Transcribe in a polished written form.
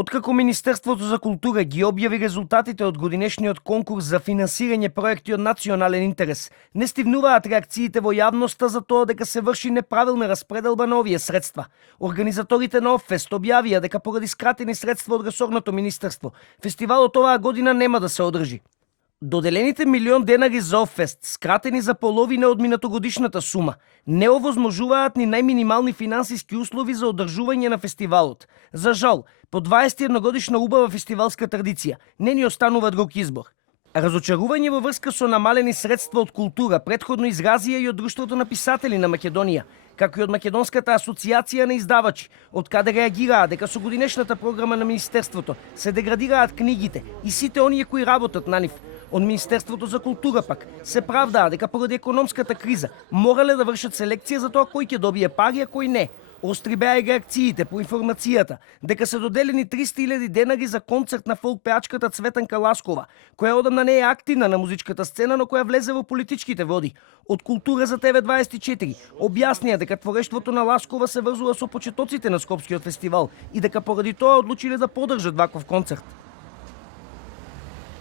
Откако Министерството за култура ги објави резултатите од годинешниот конкурс за финансирање проекти од национален интерес, не стивнуваат реакциите во јавноста за тоа дека се врши неправилна распределба на овие средства. Организаторите на Оффест објавија дека поради скратени средства од ресорното министерство, фестивалот оваа година нема да се одржи. Доделените милион денари за Оффест, скратени за половина од минатогодишната сума, не овозможуваат ни најминимални финансиски услови за одржување на фестивалот. За жал, по 21 годишна убава фестивалска традиција, не ни останува друг избор. Разочарување во врска со намалени средства од култура предходно изразија и од Друштвото на писатели на Македонија, како и од Македонската асоциација на издавачи, од каде реагираа дека со годинешната програма на Министерството се деградираат книгите и сите оние кои работат на нив. Од Министерството за култура пак се правдаа дека поради економската криза морале да вршат селекција за тоа кој ќе добие пари, а кој не. Остри беа и реакциите по информацијата дека се доделени 300.000 денари за концерт на фолк пеачката Цветанка Ласкова, која одамна не е активна на музичката сцена, но која влезе во политичките води. Од Култура за ТВ24 објаснија дека творештвото на Ласкова се врзува со почетоците на Скопскиот фестивал и дека поради тоа одлучиле да поддржат ваков концерт.